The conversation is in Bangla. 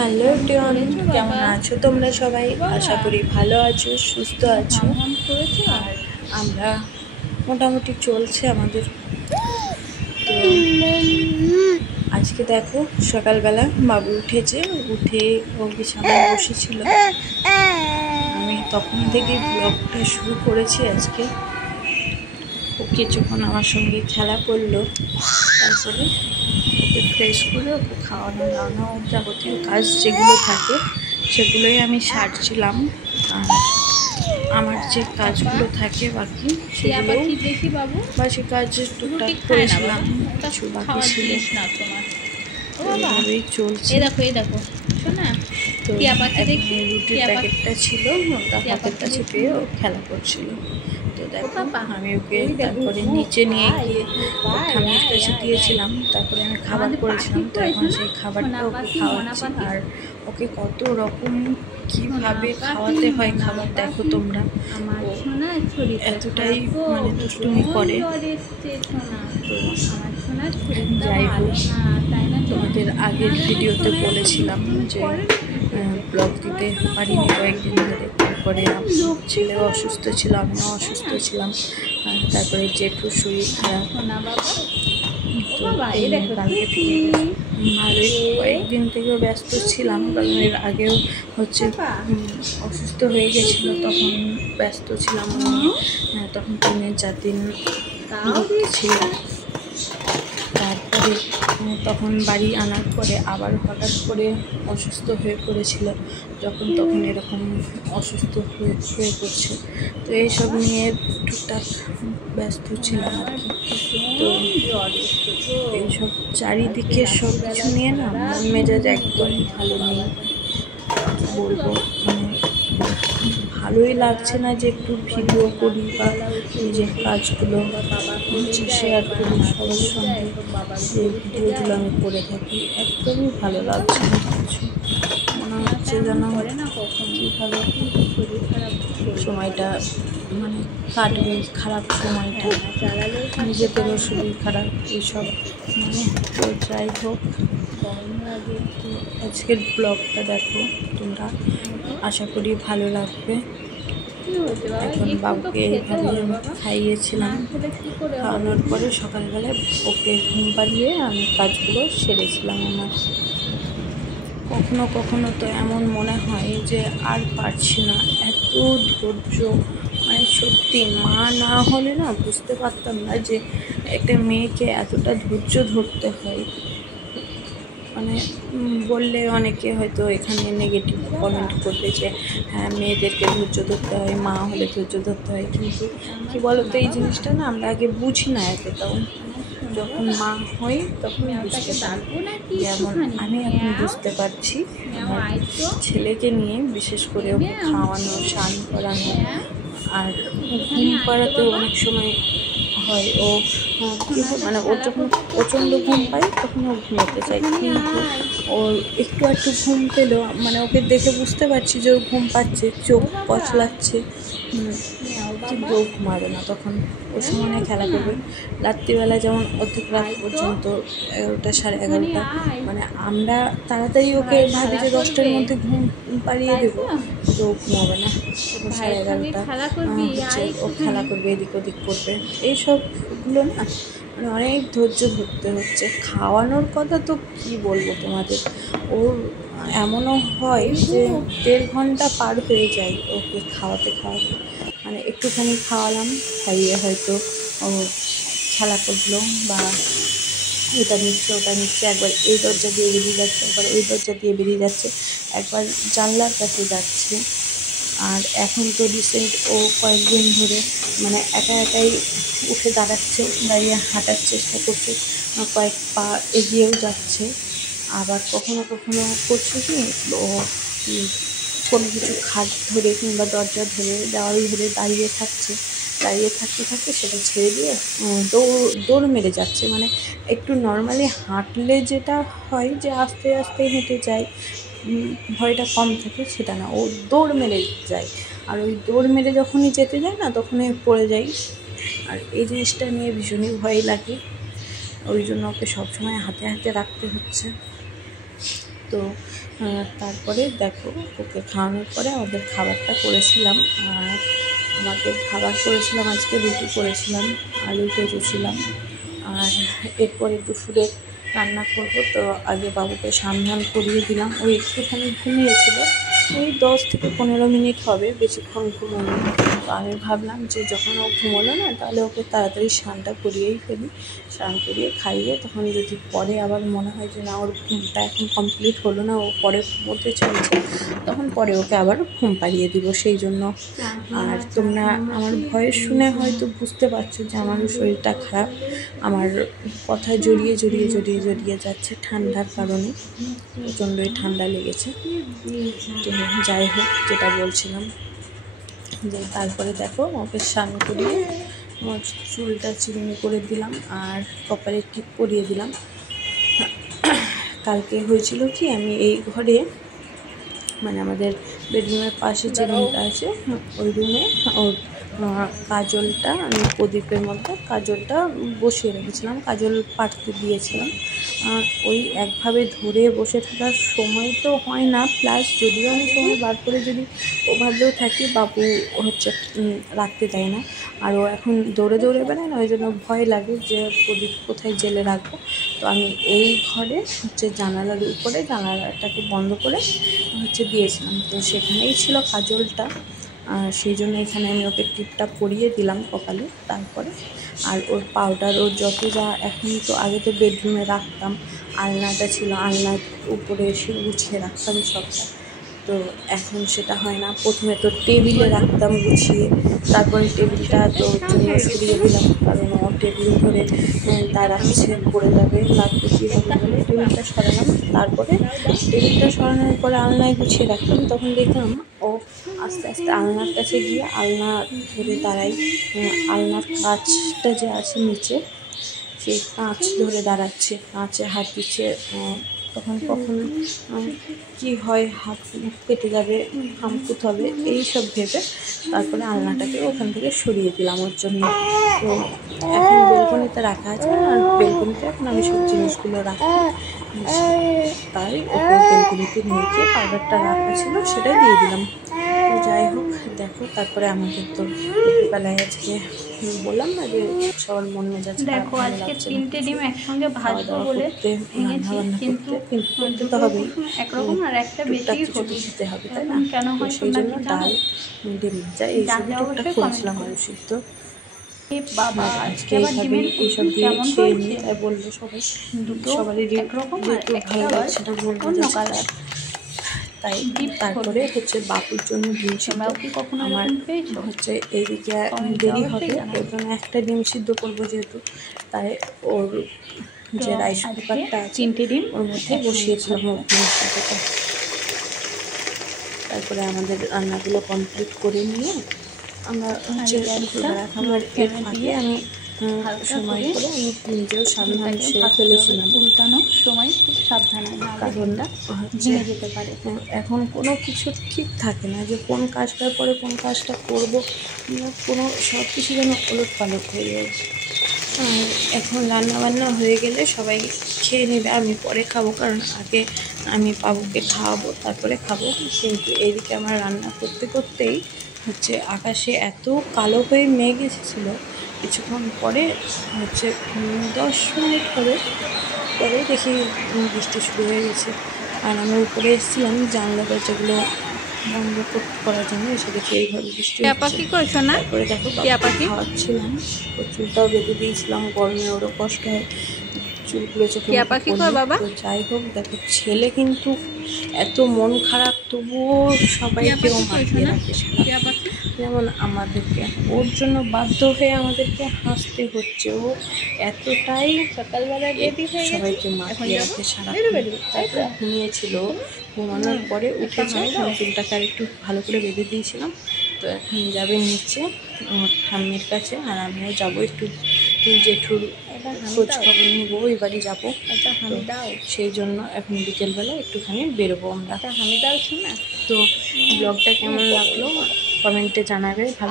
হ্যালো এভরিওয়ান, কেমন আছো তোমরা সবাই? আশা করি ভালো আছো, সুস্থ আছো। আর আমরা মোটামুটি চলছে আমাদের। তো আজকে দেখো সকালবেলা বাবু উঠেছে, উঠে ও বিছানায় বসেছিল। আমি তখন থেকে ব্লগটা শুরু করেছি আজকে। ও কিছুক্ষণ আমার সঙ্গে খেলা করলো, তারপরে ওকে ফ্রেশ করে ওকে খাওয়ানো দাওয়ানো যাবতীয় কাজ যেগুলো থাকে সেগুলোই আমি সারছিলাম। আর আমার যে কাজগুলো থাকে বাকি সেগুলো বাসি কাজ টুকটাক করেছিলাম, কিছু বাকি ছিল। এইভাবেই চলছে। তো রুটির প্যাকেটটা ছিল, ওটা হাতের কাছে পেয়ে ও খেলা করছিল। তো দেখো আমি ওকে তারপরে নিচে নিয়ে গিয়ে ঠাম্মির কাছে দিয়েছিলাম, তারপরে আমি খাবার করেছিলাম। তো এখন সেই খাবারটা ওকে খাওয়াচ্ছি। আর ওকে কত রকম কীভাবে খাওয়াতে হয় খাবার দেখো তোমরা। এতটাই মানে দুষ্টুমি করে। তো যাই হোক, তোমাদের আগের ভিডিওতে বলেছিলাম যে ব্লগ দিতে পারিনি কয়েকদিন ধরে। তারপরে ছেলেও অসুস্থ ছিল, আমিও অসুস্থ ছিলাম। তারপরে জেঠুর শরীর খারাপ। তো কালকে থেকে ভালোই কয়েকদিন থেকেও ব্যস্ত ছিলাম, কারণ এর আগেও হচ্ছে অসুস্থ হয়ে গেছিলো, তখন ব্যস্ত ছিলাম। তখন 3-4 দিন ছিল। তারপরে তখন বাড়ি আনার পরে আবার হঠাৎ করে অসুস্থ হয়ে পড়েছিল, যখন তখন এরকম অসুস্থ হয়ে পড়ছে। তো এইসব নিয়ে টুকটাক ব্যস্ত ছিলাম আর কি। তো এইসব চারিদিকে সব কিছু নিয়ে না মন মেজাজ একদম ভালো নেই, বলবো। মানে ভালোই লাগছে না যে একটু ভিডিও করি বা নিজের কাজগুলো হচ্ছে শেয়ার করি সবার সঙ্গে। যে ভিডিওগুলো আমি করে থাকি একদমই ভালো লাগছে না কিছু। মনে হচ্ছে যেন কীভাবে সময়টা মানে কাটবে, খারাপ সময়টা, নিজেদেরও শরীর খারাপ এইসব মানে। তো যাই হোক, তো আজকের ব্লগটা দেখো তোমরা, আশা করি ভালো লাগবে। এখন বাবুকে এইভাবে খাইয়েছিলাম, খাওয়ানোর পরে সকালবেলায় ওকে ঘুম পাড়িয়ে আমি কাজগুলো সেরেছিলাম আমার। কখনো কখনো তো এমন মনে হয় যে আর পারছি না, এত ধৈর্য। মানে সত্যি মা না হলে না বুঝতে পারতাম না যে একটা মেয়েকে এতটা ধৈর্য ধরতে হয়। মানে বললে অনেকে হয়তো এখানে নেগেটিভ কমেন্ট করবে যে হ্যাঁ মেয়েদেরকে ধৈর্য ধরতে হয়, মা হলে ধৈর্য ধরতে হয়। কিন্তু কী বলতো, এই জিনিসটা না আমরা আগে বুঝি না এতটাও। যখন মা হই তখন বুঝতে পারি। যেমন আমি এখন বুঝতে পারছি আমার ছেলেকে নিয়ে, বিশেষ করে ওকে খাওয়ানো, স্নান করানো আর ঘুম পাড়াতেও অনেক সময় হয়। ও মানে ওর যখন প্রচণ্ড ঘুম পায় তখন ও ঘুমোতে চায়, কিন্তু ওর একটু একটু ঘুম পেলেও মানে ওকে দেখে বুঝতে পারছি যে ওর ঘুম পাচ্ছে, চোখ কচলাচ্ছে, কিন্তু ও ঘুমাবে না। তখন ওর সমানে খেলা করবে। রাত্রিবেলা যেমন অর্ধেক রাত পর্যন্ত, 11টা 11:30, মানে আমরা তাড়াতাড়ি ওকে ভাবি যে 10টার মধ্যে ঘুম পাড়িয়ে দেবো, তো ও ঘুমাবে না। 11:30 হচ্ছে ও খেলা করবে, এদিক ওদিক করবে। এইসবগুলো না মানে অনেক ধৈর্য ধরতে হচ্ছে। খাওয়ানোর কথা তো কী বলবো তোমাদের, ওর এমনও হয় যে 1.5 ঘন্টা পার হয়ে যায় ওকে খাওয়াতে। মানে একটুখানি খাওয়ালাম, খাইয়ে হয়তো ও খেলা করলো বা এটা নিচ্ছে ওটা নিচ্ছে, একবার এই দরজা দিয়ে বেরিয়ে যাচ্ছে, একবার ওই দরজা দিয়ে বেরিয়ে যাচ্ছে, একবার জানলার কাছে যাচ্ছে। আর এখন তো রিসেন্ট ও কয়েকদিন ধরে মানে একাই উঠে দাঁড়াচ্ছে, দাঁড়িয়ে হাঁটার চেষ্টা করছে, কয়েক পা এগিয়েও যাচ্ছে। আবার কখনো কখনো করছে কি, ও কোনো কিছু খাট ধরে কিংবা দরজা ধরে, দেওয়াল ধরে দাঁড়িয়ে থাকতে সেটা ছেড়ে দিয়ে দৌড় মেরে যাচ্ছে। মানে একটু নর্মালি হাঁটলে যেটা হয় যে আস্তে আস্তে হেঁটে যায়, ভয়টা কম থাকে, সেটা না, ও দৌড় মেরে যায়। আর ওই দৌড় মেরে যখনই যেতে যায় না তখনই পড়ে যাই। আর এই জিনিসটা নিয়ে ভীষণই ভয় লাগে, ওই জন্য ওকে সবসময় হাতে রাখতে হচ্ছে। তো তারপরে দেখো ওকে খাওয়ানোর পরে আমাদের খাবারটা করেছিলাম। আর আমাদের খাবার করেছিলাম আজকে রুটি করেছিলাম, আলু ভেজেছিলাম। আর এরপরে দুপুরে রান্না করব। তো আগে বাবুকে স্নান করিয়ে দিলাম, ওই একটুখানি ঘুমিয়েছিল, ওই 10 থেকে 15 মিনিট হবে, বেশিক্ষণ ঘুমোয়নি। তো আমি ভাবলাম যে যখন ও ঘুমোলো না, তাহলে ওকে তাড়াতাড়ি স্নানটা করিয়েই ফেলি, স্নান করিয়ে খাইয়ে তখন যদি পরে আবার মনে হয় যে না ওর ঘুমটা এখন কমপ্লিট হলো না, ও পরে ঘুমোতে চাইছে, তখন পরে ওকে আবার ঘুম পাড়িয়ে দিব সেই জন্য। আর তোমরা আমার ভয়েস শুনে হয়তো বুঝতে পারছো যে আমারও শরীরটা খারাপ, আমার কথা জড়িয়ে জড়িয়ে জড়িয়ে জড়িয়ে যাচ্ছে ঠান্ডার কারণে, প্রচণ্ডই ঠান্ডা লেগেছে। তো যাই হোক, যেটা বলছিলাম যে তারপরে দেখো ওকে স্নান করিয়ে আমার চুলটা চিরুনি করে দিলাম আর কপালে টিপ পরিয়ে দিলাম। কালকে হয়েছিল কি, আমি এই ঘরে মানে আমাদের বেডরুমের পাশে যে রুমটা আছে ওই রুমে ওর কাজলটা আমি প্রদীপের মধ্যে কাজলটা বসিয়ে রেখেছিলাম, কাজল পাঠতে দিয়েছিলাম। ওই একভাবে ধরে বসে থাকার সময় তো হয় না, প্লাস যদিও আমি সময় বার করে যদি ওভাবেও থাকি, বাবু হচ্ছে রাখতে দেয় না। আর ও এখন দৌড়ে দৌড়ে বেড়ায় না, ওই জন্য ভয় লাগে যে প্রদীপ কোথায় জেলে রাখবো। তো আমি এই ঘরে হচ্ছে জানালার উপরে জানালাটাকে বন্ধ করে হচ্ছে দিয়েছিলাম, তো সেখানেই ছিল কাজলটা। সেই জন্য এখানে আমি ওকে টিপটা পরিয়ে দিলাম কপালে। তারপরে আর ওর পাউডার, ওর যত যা, এখন তো আগে তো বেডরুমে রাখতাম, আলনাটা ছিল, আলনার উপরে এসে গুছিয়ে রাখতাম সবটা, তো এখন সেটা হয় না। প্রথমে তো টেবিলে রাখতাম গুছিয়ে, তারপরে টেবিলটা তো জন্য সরিয়ে দিলাম, কারণ ও টেবিল ধরে দাঁড়াচ্ছে, পড়ে যাবে, লাগবে কী হবে বলে টেবিলটা সরালাম। তারপরে টেবিলটা সরানোর পরে আলনায় গুছিয়ে রাখতাম, তখন দেখলাম ও আস্তে আস্তে আলনার কাছে গিয়ে আলনা ধরে দাঁড়াই, আলনার কাঁচটা যে আছে নিচে, সেই কাঁচ ধরে দাঁড়াচ্ছে, কাঁচে হাত দিচ্ছে। তখন কখন কী হয়, হাত কেটে যাবে, হামকুত হবে, এইসব ভেবে তারপরে আলনাটাকে ওখান থেকে সরিয়ে দিলাম ওর জন্য। তো এখন বেলকনিতে রাখা আছে, আর বেলকনিতে এখন আমি সব জিনিসগুলো রাখি, তাই ওকে বেলকনিতে নিয়ে গিয়ে পাউডারটা রাখা ছিল সেটাই দিয়ে দিলাম। তো যাই হোক, দেখো তারপরে আমাদের তো দুপুরবেলায় আজকে বললাম না যে সবার মন মেজাজ দেখো আজকে 3টে ডিম একসঙ্গে ভাজবো বলে রান্না বান্না করতে করতে তো হবেই, একরকম আর একটা বেশি দিতে হবে, তাই না? কেন হয় সেই জন্য ডাল, ডিম ভাজা এইসব টুকটাক করেছিলাম আলু সিদ্ধ। বাবা আজকে এইসব দিয়ে খেয়ে নিয়ে তাই বললো সবাই, সবারই একরকম ভালো লাগছে না, অন্য কালার। তাই তারপরে হচ্ছে বাবুর জন্য ডিম সিদ্ধ, আমার হচ্ছে এইদিকে দেরি হবে, ওর জন্য একটা ডিম সিদ্ধ করবো যেহেতু, তাই ওর যে রাইস কুকারটা 3টে ডিম ওর মধ্যে বসিয়েছিলাম ওর ডিম সিদ্ধটা। তারপরে আমাদের রান্নাগুলো কমপ্লিট করে নিয়ে আমরা হচ্ছে আমার এর আগে আমি সময় করে আমি নিজেও সাবধান সেরে ফেলেছিলাম, উল্টানোর সময় খুব সাবধানে, কারণটা ভেঙে যেতে পারে। এখন কোনো কিছু ঠিক থাকে না যে কোন কাজটার পরে কোন কাজটা করবো, কোনো সব কিছু যেন ওলট পালট হয়ে যায়। আর এখন রান্নাবান্না হয়ে গেলে সবাই খেয়ে নেবে, আমি পরে খাবো, কারণ আগে আমি বাবুকে খাওয়াবো তারপরে খাবো। কিন্তু এইদিকে আমার রান্না করতে করতেই হচ্ছে আকাশে এত কালো হয়ে মেঘ এসেছিলো, কিছুক্ষণ পরে হচ্ছে 10 মিনিট পরে দেখি বৃষ্টি শুরু হয়ে গেছে। আর আমি উপরে এসেছিলাম জানলা দরজাগুলো বন্ধ করার জন্য, এসে দেখি এইভাবে বৃষ্টি হচ্ছে। তারপরে দেখো খাওয়াচ্ছিলাম, চুলটাও বেঁধে দিয়েছিলাম, গরমে ওরও কষ্ট হয়, চুলগুলো চোখে তো যাই হোক, দেখো ছেলে কিন্তু এত মন খারাপ তবুও সবাইকেও মাতিয়ে রাখে, যেমন আমাদেরকে, ওর জন্য বাধ্য হয়ে আমাদেরকে হাসতে হচ্ছে, ও এতটাই সকালবেলা সবাইকে মাতিয়ে রাখে সারা। তারপরে ঘুমিয়েছিল, ঘুমানোর পরে উঠেছে, চুলটাকে আর একটু ভালো করে বেঁধে দিয়েছিলাম। তো এখন যাবে নিচে আমার ঠাম্মির কাছে, আর আমিও যাবো একটু জেঠুর খোঁজ খবর নেবো, ওই বাড়ি যাবো, সেই জন্য এখন বিকেলবেলা একটুখানি বেরোবো আমরা। তো ব্লগটা কেমন লাগলো কমেন্টে জানাবে। ভালো